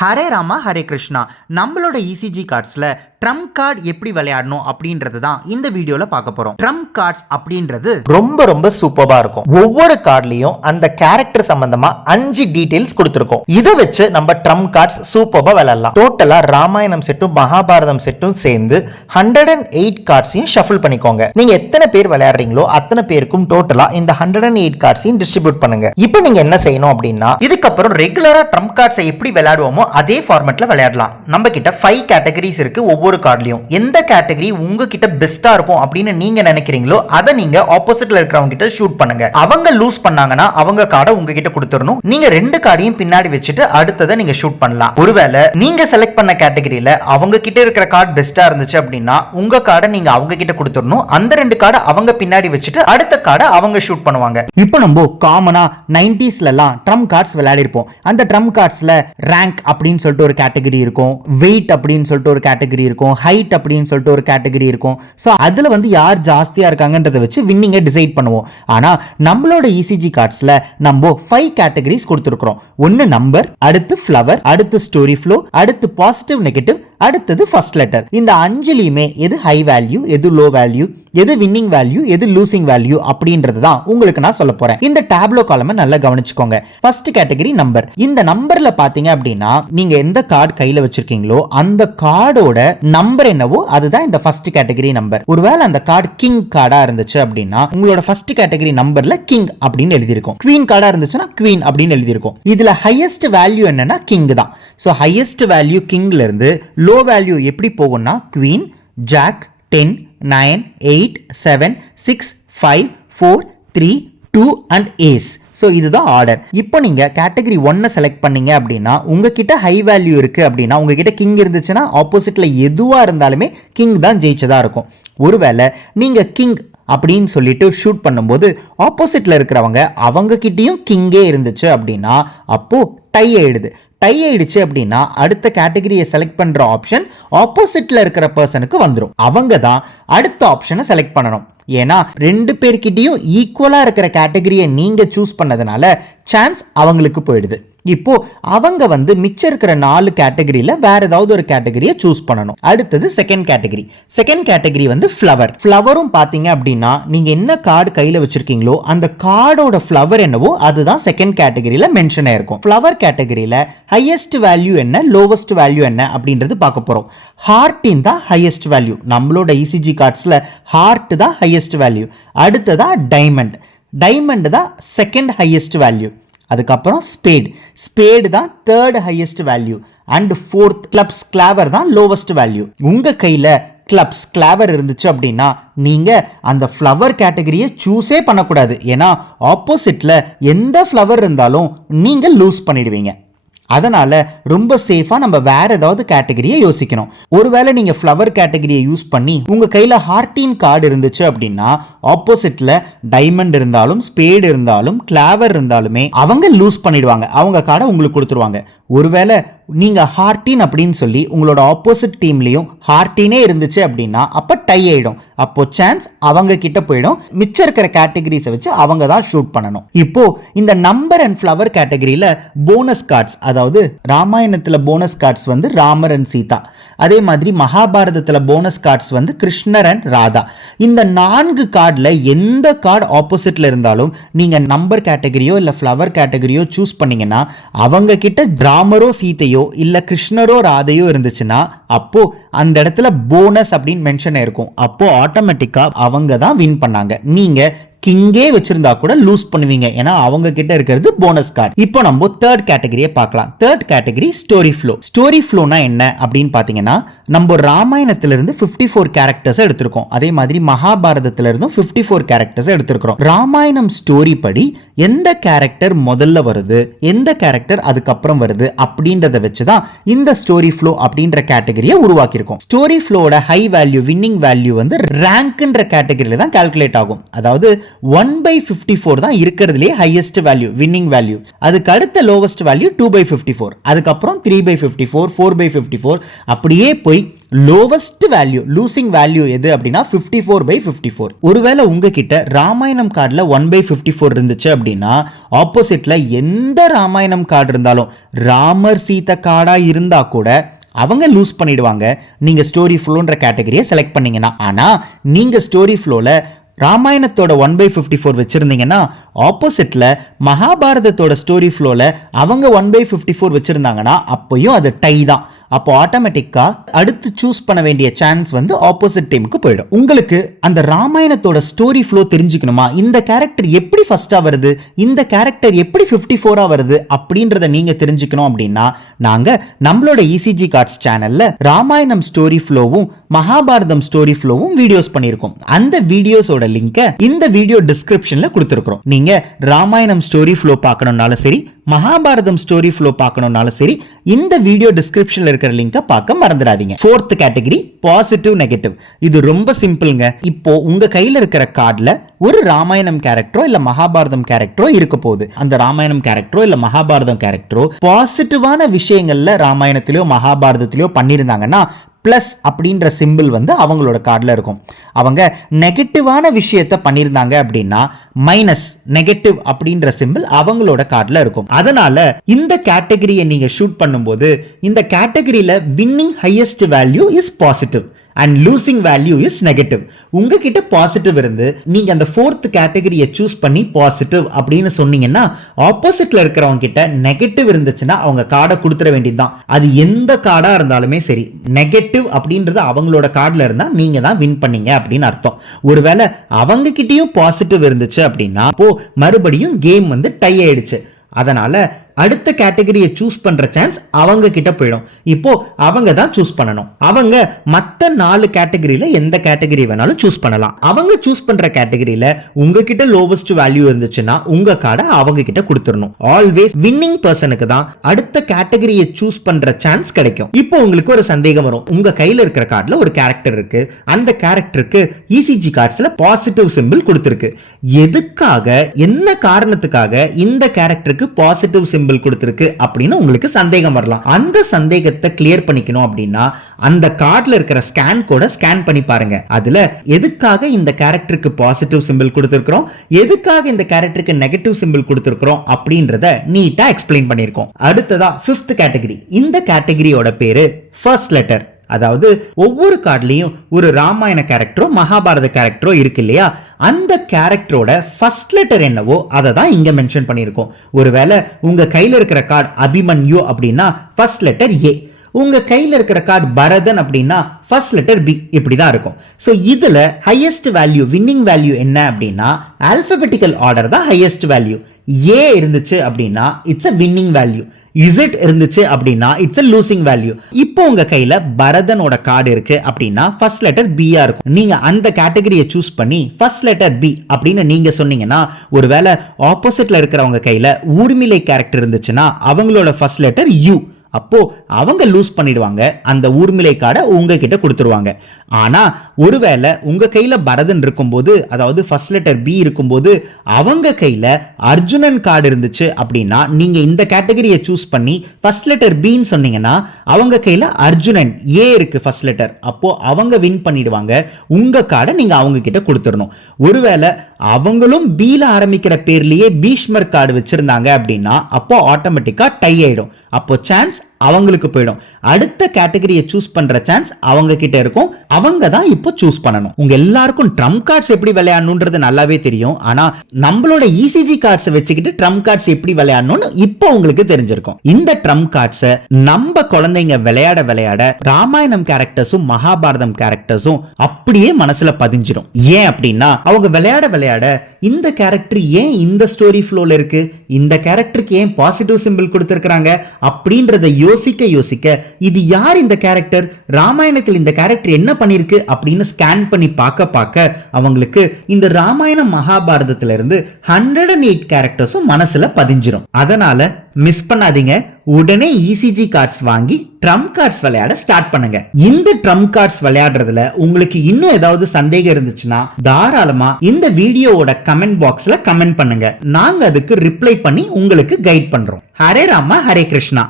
ஹரே ராமா ஹரே கிருஷ்ணா. நம்மளோட ECG கார்ட்ஸில் Trump card எப்படி விளையாடணும் அப்படின்றது தான் இந்த வீடியோவில் பார்க்க போகிறோம். ட்ரம்ப் கார்ட்ஸ் அப்படின்றது ரொம்ப சூப்பராக இருக்கும். ஒவ்வொரு கார்ட்லையும் அந்த கேரக்டர் சம்பந்தமா 5 டீடைல்ஸ் கொடுத்துருக்கோம். இதை வச்சு நம்ம ட்ரம்ப் கார்ட்ஸ் சூப்பராக விளையாடலாம். டோட்டலா ராமாயணம் செட்டும் மகாபாரதம் செட்டும் சேர்ந்து 108 கார்ட்ஸையும் ஷஃபிள் பண்ணிக்கோங்க. நீங்க எத்தனை பேர் விளையாடுறீங்களோ அத்தனை பேருக்கும் டோட்டலா இந்த 108 கார்ட்ஸையும் டிஸ்ட்ரிபியூட் பண்ணுங்க. இப்போ நீங்க என்ன செய்யணும் அப்படின்னா, இதுக்கப்புறம் ரெகுலரா ட்ரம்ப் கார்ட்ஸை எப்படி விளையாடுவோமோ அதே ஃபார்மேட்ல விளையாடலாம். நம்ம கிட்ட 5 கேட்டகரிஸ் இருக்கு. ஒவ்வொரு கார்ட்லயும் எந்த கேட்டகரி உங்ககிட்ட பெஸ்டா இருக்கும் அப்படின்னு நீங்க நினைக்கிறீங்களோ அதை நீங்க ஆப்போசிட்ல இருக்கிறவங்க கிட்ட ஷூட் பண்ணுங்க. அவங்க லூஸ் பண்ணாங்கன்னா அவங்க கார்டை உங்ககிட்ட கொடுத்துடணும். நீங்க 2 கார்டையும் பின்னாடி வச்சுட்டு அடுத்ததை நீங்க ஷூட் பண்ணலாம். ஒருவேளை நீங்க செலக்ட் பண்ண கேட்டகரியில அவங்க கிட்ட இருக்கிற கார்டு பெஸ்டா இருந்துச்சு அப்படின்னா உங்க கார்டை நீங்க அவங்க கிட்ட கொடுத்துடணும். அந்த 2 கார்டை அவங்க பின்னாடி வச்சுட்டு அடுத்த கார்டை அவங்க ஷூட் பண்ணுவாங்க. இப்போ நம்ம காமனா 90ஸ்ல எல்லாம் ட்ரம்ப் கார்ட்ஸ் விளையாடி இருப்போம். அந்த ட்ரம்ப் கார்ட்ஸ்ல ரேங்க் அப்படின்னு சொல்லிட்டு ஒரு கேட்டகரி இருக்கும், வெயிட் அப்படின்னு சொல்லிட்டு ஒரு கேட்டகரி இருக்கும், ஹைட் அப்படின்னு சொல்லிட்டு ஒரு கேட்டகரி இருக்கும். ஸோ அதுல வந்து யார் ஜாஸ்தியா இருக்காங்கன்றதை வச்சு வின்னிங்கை டிசைட் பண்ணுவோம். ஆனா நம்மளோட இசிஜி கார்ட்ஸ்ல நம்ம 5 கேட்டகரிஸ் கொடுத்துருக்கோம். ஒன்னு நம்பர், அடுத்து ஃப்ளவர், அடுத்து ஸ்டோரி ஃப்ளோ, அடுத்து பாசிட்டிவ் நெகட்டிவ், அடுத்தது ஃபர்ஸ்ட் லெட்டர். இந்த 5லையுமே எது ஹை வேல்யூ, எது லோ வேல்யூ, எது வின்னிங் வேல்யூ, எது லூசிங் வேல்யூ அப்படின்றது தான் உங்களுக்கு நான் சொல்ல போறேன். இந்த டேப்லோ காலமை நல்லா கவனிச்சுக்கோங்க. First category number. இந்த நம்பர்ல பாத்தீங்க அப்படின்னா நீங்க எந்த கார்டு கையில வச்சிருக்கீங்களோ அந்த கார்டோட நம்பர் என்னவோ அதுதான் இந்த ஃபர்ஸ்ட் கேட்டகரி நம்பர். ஒருவேளை அந்த கார்டு கிங் கார்டா இருந்துச்சு அப்படின்னா உங்களோட ஃபர்ஸ்ட் கேட்டகரி நம்பர்ல கிங் அப்படின்னு எழுதியிருக்கும். குவீன் கார்டா இருந்துச்சுன்னா குவீன் அப்படின்னு எழுதியிருக்கும். இதுல ஹையஸ்ட் வேல்யூ என்னன்னா கிங் தான். ஸோ ஹையஸ்ட் வேல்யூ கிங்ல இருந்து லோ வேல்யூ எப்படி போகும்னா queen, jack, 10, 9, 8, 7, 6, 5, 4, 3, 2 and ace. So இதுதான் ஆர்டர். இப்போ நீங்க கேட்டகரி 1 செலக்ட் பண்ணீங்க அப்படின்னா உங்ககிட்ட ஹை வேல்யூ இருக்கு அப்படின்னா உங்ககிட்ட கிங் இருந்துச்சுன்னா ஆப்போசிட்ல எதுவா இருந்தாலுமே கிங் தான் ஜெயிச்சதா இருக்கும். ஒருவேளை நீங்க கிங் அப்படின்னு சொல்லிட்டு ஷூட் பண்ணும்போது ஆப்போசிட்ல இருக்கிறவங்க அவங்க கிட்டயும் கிங்கே இருந்துச்சு அப்படின்னா அப்போ டை ஆயிடுது. டை ஆயிடுச்சு அப்படின்னா அடுத்த கேட்டகரியை செலக்ட் பண்ற ஆப்ஷன் ஆப்போசிட்ல இருக்கிற பர்சனுக்கு வந்துடும். அவங்க தான் அடுத்த ஆப்ஷனை செலக்ட் பண்ணணும். ஏன்னா 2 பேர்கிட்டயும் ஈக்குவலா இருக்கிற கேட்டகரியை நீங்க சூஸ் பண்ணதுனால சான்ஸ் அவங்களுக்கு போயிடுது. இப்போ அவங்க வந்து மிச்சம் இருக்கிற 4 கேட்டகரியில வேற ஏதாவது ஒரு கேட்டகரியை சூஸ் பண்ணணும். அடுத்தது செகண்ட் கேட்டகரி. செகண்ட் கேட்டகரி வந்து ஃப்ளவர். ஃப்ளவரும் பாத்தீங்க அப்படின்னா நீங்க என்ன கார்டு கையில வச்சிருக்கீங்களோ அந்த கார்டோட ஃப்ளவர் என்னவோ அதுதான் செகண்ட் கேட்டகரியில மென்ஷன் ஆயிருக்கும். ஃப்ளவர் கேட்டகரியில ஹையஸ்ட் வேல்யூ என்ன, லோவஸ்ட் வேல்யூ என்ன அப்படின்றது பார்க்க போறோம். ஹார்ட்டின் தான் ஹையஸ்ட் வேல்யூ. நம்மளோட இசிஜி கார்ட்ஸ்ல ஹார்ட் தான் ஹையஸ்ட் வேல்யூ. அடுத்ததா டைமண்ட். டைமண்ட் தான் செகண்ட் ஹையஸ்ட் வேல்யூ. அதுக்கப்புறம் ஸ்பேட். ஸ்பேடு தான் third highest value. And fourth clubs, Dilawar தான் லோவஸ்ட் வேல்யூ. உங்க கையில கிளப்ஸ், கிளாவர் இருந்துச்சு அப்படின்னா நீங்க அந்த ஃப்ளவர் கேட்டகரியை சூஸே பண்ணக்கூடாது. ஏன்னா ஆப்போசிட்ல எந்த ஃப்ளவர் இருந்தாலும் நீங்க லூஸ் பண்ணிடுவீங்க. அதனால ரொம்ப சேஃபா நம்ம வேற ஏதாவது கேட்டகரியை யோசிக்கணும். ஒருவேளை நீங்க ஃப்ளவர் கேட்டகரியை யூஸ் பண்ணி உங்க கையில ஹார்டின் கார்டு இருந்துச்சு அப்படின்னா ஆப்போசிட்ல டைமண்ட் இருந்தாலும் ஸ்பேடு இருந்தாலும் கிளாவர் இருந்தாலுமே அவங்க லூஸ் பண்ணிடுவாங்க. அவங்க கார்டை உங்களுக்கு கொடுத்துருவாங்க. ஒருவேளை நீங்க ஹார்டின் அப்படின்னு சொல்லி உங்களோட ஆப்போசிட் டீம்லயும் ஹார்டினே இருந்துச்சு அப்படின்னா அப்ப டை ஆயிடும். அப்போ சான்ஸ் அவங்க கிட்ட போயிடும். மிச்சம் இருக்கிற கேட்டகரிஸை வச்சு அவங்க தான் ஷூட் பண்ணணும். இப்போ இந்த நம்பர் அண்ட் ஃப்ளவர் கேட்டகரியில போனஸ் கார்ட்ஸ், அதாவது ராமாயணத்துல போனஸ் கார்ட்ஸ் வந்து ராமர் அண்ட் சீதா, அதே மாதிரி மகாபாரதத்துல போனஸ் கார்ட்ஸ் வந்து கிருஷ்ணர் அண்ட் ராதா. இந்த 4 கார்டுல எந்த கார்டு ஆப்போசிட்ல இருந்தாலும் நீங்க நம்பர் கேட்டகரியோ இல்ல ஃப்ளவர் கேட்டகரியோ சூஸ் பண்ணீங்கன்னா அவங்க கிட்ட ராமரோ சீதையோ இல்ல கிருஷ்ணரோ ராதையோ இருந்துச்சுன்னா அப்போ அந்த இடத்துல போனஸ் அப்படின்னு மென்ஷன் இருக்கும். அப்போ ஆட்டோமேட்டிக்கா அவங்க தான் வின் பண்ணாங்க. நீங்க கிங்கே வச்சிருந்தா கூட லூஸ் பண்ணுவீங்க. ஏன்னா அவங்க கிட்ட இருக்கிறது போனஸ் கார்டு. இப்போ நம்ம தேர்ட் கேட்டகரியை பார்க்கலாம். Third category story flow. Story ஃப்ளோனா என்ன அப்படின்னு பாத்தீங்கன்னா நம்ம ராமாயணத்திலிருந்து 54 கேரக்டர்ஸ் எடுத்திருக்கோம். அதே மாதிரி மகாபாரதத்துல இருந்தும் 54 கேரக்டர்ஸ் எடுத்திருக்கிறோம். ராமாயணம் ஸ்டோரி படி எந்த கேரக்டர் முதல்ல வருது, எந்த கேரக்டர் அதுக்கப்புறம் வருது அப்படின்றத வச்சுதான் இந்த ஸ்டோரி ஃப்ளோ அப்படின்ற கேட்டகரியை உருவாக்கியிருக்கோம். ஸ்டோரி ஃப்ளோட ஹை வேல்யூ, வின்னிங் வேல்யூ வந்து ரேங்க்ன்ற கேட்டகரியில தான் கால்குலேட் ஆகும். அதாவது 1/54 தான் இருக்கிறதுலே ஹையஸ்ட் வேல்யூ, வின்னிங் வேல்யூ. அதுக்கு அடுத்த லோவஸ்ட் வேல்யூ 2/54, அதுக்கப்புறம் 3/54, 4/54, அப்படியே போய் லோவஸ்ட் வேல்யூ, லூசிங் வேல்யூ எது அப்படின்னா 54/54. ஒருவேளை உங்ககிட்ட ராமாயணம் கார்டில் 1/54 இருந்துச்சு அப்படின்னா ஆப்போசிட்ல எந்த ராமாயணம் கார்டு இருந்தாலும், ராமர் சீதை கார்டா இருந்தா கூட அவங்க லூஸ் பண்ணிடுவாங்க நீங்க ஸ்டோரி ஃப்ளோன்ற கேட்டகரியை செலக்ட் பண்ணீங்கன்னா. ஆனா நீங்க ஸ்டோரி ஃப்ளோல ராமாயணத்தோட 1/54 வச்சிருந்தீங்கன்னா ஆப்போசிட்ல மகாபாரதத்தோட ஸ்டோரி ஃப்ளோல அவங்க 1/54 வச்சிருந்தாங்கன்னா அப்பயும் அது டை தான். அப்போ ஆட்டோமேட்டிக்கா அடுத்து சூஸ் பண்ண வேண்டிய சான்ஸ் வந்து ஆப்போசிட் டீமுக்கு போயிடும். உங்களுக்கு அந்த ராமாயணத்தோட ஸ்டோரி ஃப்ளோ தெரிஞ்சுக்கணுமா, இந்த கேரக்டர் எப்படி ஃபர்ஸ்டா வருது, இந்த கேரக்டர் எப்படி 54ஆ வருது அப்படின்றத நீங்க தெரிஞ்சுக்கணும் அப்படின்னா நாங்க நம்மளோட இசிஜி கார்ட்ஸ் சேனல்ல ராமாயணம் ஸ்டோரி ஃப்ளோவும் மகாபாரதம் ஸ்டோரி ஃப்ளோவும் வீடியோஸ் பண்ணியிருக்கோம். அந்த வீடியோஸோட லிங்கை இந்த வீடியோ டிஸ்கிரிப்ஷன்ல கொடுத்துருக்கோம். நீங்க ராமாயணம் ஸ்டோரி ஃப்ளோ பார்க்கணும்னாலும் சரி, மகாபாரதம் ஸ்டோரி ஃப்ளோ பார்க்கணும்னாலும் சரி, இந்த வீடியோ டிஸ்கிரிப்ஷன்ல இருக்கிற லிங்கை பார்க்க மறந்துடாதீங்க. 4th category positive negative. இது ரொம்ப சிம்பிள்ங்க. இப்போ உங்க கையில இருக்கிற கார்டுல ஒரு ராமாயணம் கேரக்டரோ இல்ல மகாபாரதம் கேரக்டரோ இருக்க போகுது. அந்த ராமாயணம் கேரக்டரோ இல்ல மகாபாரதம் கேரக்டரோ பாசிட்டிவான விஷயங்கள்ல ராமாயணத்திலயோ மகாபாரதத்திலயோ பண்ணியிருந்தாங்கன்னா பிளஸ் அப்படின்ற சிம்பிள் வந்து அவங்களோட கார்டில் இருக்கும். அவங்க நெகட்டிவான விஷயத்த பண்ணியிருந்தாங்க அப்படின்னா மைனஸ், நெகட்டிவ் அப்படின்ற சிம்பிள் அவங்களோட கார்டில் இருக்கும். அதனால இந்த கேட்டகரியை நீங்க ஷூட் பண்ணும்போது இந்த கேட்டகரியில winning highest value is positive and losing value is negative. உங்ககிட்ட பாசிட்டிவ் இருந்து நீங்க அந்த 4th கேட்டகரியை சூஸ் பண்ணி பாசிட்டிவ் அப்படின்னு சொன்னீங்கன்னா ஆப்போசிட்ல இருக்கிறவங்க கிட்ட நெகட்டிவ் இருந்துச்சுன்னா அவங்க கார்டை கொடுத்துட வேண்டியதுதான். அது எந்த கார்டா இருந்தாலுமே சரி, நெகட்டிவ் அப்படின்றது அவங்களோட கார்டில் இருந்தா நீங்க தான் வின் பண்ணீங்க அப்படின்னு அர்த்தம். ஒருவேளை அவங்க கிட்டயும் பாசிட்டிவ் இருந்துச்சு அப்படின்னா அப்போ மறுபடியும் கேம் வந்து டை ஆயிடுச்சு. அதனால அடுத்த கேட்டகரியை சூஸ் பண்ற சான்ஸ் அவங்க கிட்ட போயிடும். இப்போ அவங்க தான் சூஸ் பண்ணணும். அவங்க மத்த 4 கேட்டகரியில எந்த கேட்டகரி வேணாலும் சூஸ் பண்ணலாம். அவங்க சூஸ் பண்ற கேட்டகரியில உங்ககிட்ட லோவஸ்ட் வேல்யூ இருந்துச்சுன்னா உங்க கார்டை அவங்க கிட்ட கொடுத்துடணும். ஆல்வேஸ் வின்னிங் பர்சனுக்கு தான் அடுத்த கேட்டகரியை சூஸ் பண்ற சான்ஸ் கிடைக்கும். இப்போ உங்களுக்கு ஒரு சந்தேகம் வரும், உங்க கையில இருக்கிற கார்டுல ஒரு கேரக்டர் இருக்கு, அந்த கேரக்டருக்கு இசிஜி கார்ட்ஸ்ல பாசிட்டிவ் சிம்பிள் கொடுத்திருக்கு. எதுக்காக, என்ன காரணத்துக்காக இந்த கேரக்டருக்கு பாசிட்டிவ் சிம்பிள் கொடுத்திருக்கு அப்படின்னு உங்களுக்கு சந்தேகம் வரலாம். அந்த சந்தேகத்தை கிளியர் பண்ணிக்கணும் அப்படின்னா அந்த கார்டுல இருக்கிற ஸ்கேன் கோட ஸ்கேன் பண்ணி பாருங்க. அதுல எதுக்காக இந்த கேரக்டருக்கு பாசிட்டிவ் சிம்பிள் கொடுத்திருக்கிறோம், எதுக்காக இந்த கேரக்டருக்கு நெகட்டிவ் சிம்பிள் கொடுத்திருக்கிறோம் அப்படின்றத நீட்டா எக்ஸ்பிளைன் பண்ணிருக்கோம். அடுத்ததா 5th கேட்டகரி. இந்த கேட்டகரியோட பேரு ஃபர்ஸ்ட் லெட்டர். அதாவது ஒவ்வொரு கார்டுலயும் ஒரு ராமாயண கேரக்டரோ மகாபாரத கேரக்டரோ இருக்கு இல்லையா, அந்த கேரக்டரோட ஃபர்ஸ்ட் லெட்டர் என்னவோ அதை தான் இங்க மென்ஷன் பண்ணியிருக்கோம். ஒருவேளை உங்க கையில இருக்கிற கார்டு அபிமன்யு அப்படின்னா ஃபர்ஸ்ட் லெட்டர் ஏ, உங்க கையில இருக்கிற கார்டு பரதன் அப்படின்னா ஃபர்ஸ்ட் லெட்டர் பி, இப்படிதான் இருக்கும். ஸோ இதுல ஹையஸ்ட் வேல்யூ, வின்னிங் வேல்யூ என்ன அப்படின்னா ஆல்பபெட்டிக்கல் ஆர்டர் தான் ஹையஸ்ட் வேல்யூ. ஏ இருந்துச்சு அப்படின்னா it's a winning value, Z இருந்துச்சு அப்படின்னா இட்ஸ் a losing வேல்யூ. இப்போ உங்க கையில பரதனோட கார்டு இருக்கு அப்படின்னா ஃபர்ஸ்ட் லெட்டர் பியா இருக்கும். நீங்க அந்த கேட்டகரியை சூஸ் பண்ணி ஃபர்ஸ்ட் லெட்டர் பி அப்படின்னு நீங்க சொன்னீங்கன்னா ஒருவேளை ஆப்போசிட்ல இருக்கிறவங்க கையில ஊர்மிளை கேரக்டர் இருந்துச்சுன்னா அவங்களோட ஃபர்ஸ்ட் லெட்டர் யூ, அப்போ அவங்க லூஸ் பண்ணிடுவாங்க, அந்த ஊர்மிளை கார்டை உங்ககிட்ட கொடுத்துருவாங்க. ஆனா ஒருவேளை உங்க கையில பரதன் இருக்கும்போது, அதாவது ஃபர்ஸ்ட் லெட்டர் பி இருக்கும்போது அவங்க கையில அர்ஜுனன் கார்டு இருந்துச்சு அப்படின்னா நீங்க இந்த கேட்டகரியை சூஸ் பண்ணி ஃபர்ஸ்ட் லெட்டர் பின்னு சொன்னீங்கன்னா அவங்க கையில அர்ஜுனன் ஏ இருக்கு ஃபர்ஸ்ட் லெட்டர், அப்போ அவங்க வின் பண்ணிடுவாங்க. உங்க கார்டை நீங்க அவங்க கிட்ட கொடுத்துடணும். ஒருவேளை அவங்களும் பீல ஆரம்பிக்கிற பேர்லயே பீஷ்மர் கார்டு வச்சிருந்தாங்க அப்படின்னா அப்போ ஆட்டோமேட்டிக்கா டை ஆயிடும். அப்போ சான்ஸ் அவங்களுக்கு போயிடும். அடுத்த கேட்டகரியை சூஸ் பண்ற சான்ஸ் அவங்க கிட்ட இருக்கும். அவங்க தான் இப்போ சூஸ் பண்ணணும். உங்க எல்லாருக்கும் ட்ரம் கார்ட்ஸ் எப்படி விளையாடணும்ன்றது நல்லாவே தெரியும். ஆனா நம்மளோட இசிஜி கார்ட்ஸ் வச்சுக்கிட்டு ட்ரம் கார்ட்ஸ் எப்படி விளையாடணும்னு இப்போ உங்களுக்கு தெரிஞ்சிருக்கும். இந்த ட்ரம் கார்ட்ஸை நம்ம குழந்தைங்க விளையாட விளையாட ராமாயணம் கேரக்டர்ஸும் மகாபாரதம் கேரக்டர்ஸும் அப்படியே மனசுல பதிஞ்சிடும். ஏன் அப்படின்னா அவங்க விளையாட விளையாட இந்த கேரக்டர் ஏன் இந்த ஸ்டோரி ஃப்ளோல இருக்கு, இந்த கேரக்டருக்கு ஏன் பாசிட்டிவ் சிம்பிள் கொடுத்திருக்காங்க அப்படின்றத யோசிக்க இது யார் இந்த கேரக்டர், ராமாயணத்தில் இந்த கேரக்டர் என்ன பண்ணிருக்கு அப்படின்னு ஸ்கேன் பண்ணி பார்க்க அவங்களுக்கு இந்த ராமாயணம் மகாபாரதத்துல இருந்து 108 கேரக்டர்ஸும் மனசுல பதிஞ்சிரும். அதனால மிஸ் பண்ணாதீங்க, உடனே ECG கார்ட்ஸ் வாங்கி ட்ரம்ப் கார்ட்ஸ் விளையாட ஸ்டார்ட் பண்ணுங்க. இந்த ட்ரம்ப் கார்ட்ஸ் விளையாடுறதுல உங்களுக்கு இன்னும் ஏதாவது சந்தேகம் இருந்துச்சுன்னா தாராளமா இந்த வீடியோவோட கமெண்ட் பாக்ஸ்ல கமெண்ட் பண்ணுங்க. நாங்க அதுக்கு ரிப்ளை பண்ணி உங்களுக்கு கைட் பண்றோம். ஹரே ராமா ஹரே கிருஷ்ணா.